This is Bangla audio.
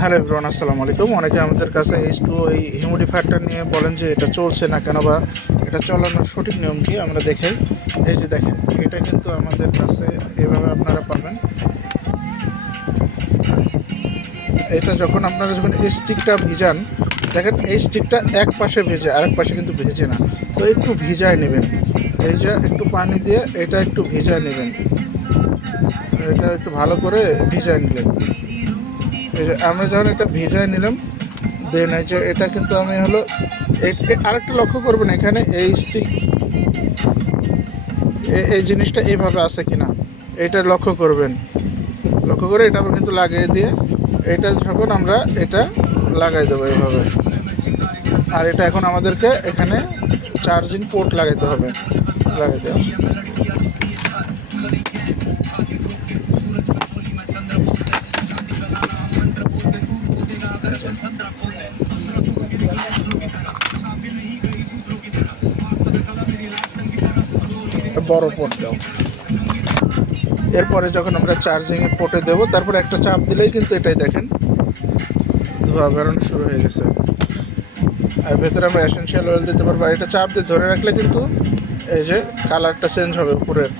হ্যালো এভরিওয়ান, আসসালামু আলাইকুম। অনেকে আমাদের কাছে এই হিউমিডিফায়ারটা নিয়ে বলেন যে এটা চলছে না কেন, বা এটা চালানোর সঠিক নিয়ম কি আমরা দেখাই। এই যে দেখেন, এটা কিন্তু আমাদের কাছে এভাবে আপনারা পাবেন। এটা যখন এই স্টিকটা ভিজান, দেখেন এই স্টিকটা এক পাশে ভেজে আরেক পাশে কিন্তু ভেজে না। তো একটু ভিজায় নেবেন, এই যে একটু পানি দিয়ে এটা একটু ভিজায় নেবেন, এটা একটু ভালো করে ভিজায় নিলেন। এই যে আমরা যখন এটা ভিজায় নিলাম, দেন এই যে এটা কিন্তু আমি হলো আরেকটা লক্ষ্য করবেন, এখানে এই স্টিক এই জিনিসটা এইভাবে আছে কিনা এটা লক্ষ্য করবেন। লক্ষ্য করে এটা আবার কিন্তু লাগিয়ে দিয়ে এটা যখন আমরা এটা লাগাই দেবো এইভাবে। আর এটা এখন আমাদেরকে এখানে চার্জিং পোর্ট লাগাইতে হবে, লাগাই দেওয়া। বড় পোর্ট দাও। এরপরে যখন আমরা চার্জিংয়ে পোর্টে দেবো, তারপরে একটা চাপ দিলেই কিন্তু এটাই দেখেন ধোঁয়া বেরোনো শুরু হয়ে গেছে। আর ভেতরে আমরা এসেনশিয়াল অয়েল দিতে পারবো। আর এটা চাপ দিয়ে ধরে রাখলে কিন্তু এই যে কালারটা চেঞ্জ হবে উপরের।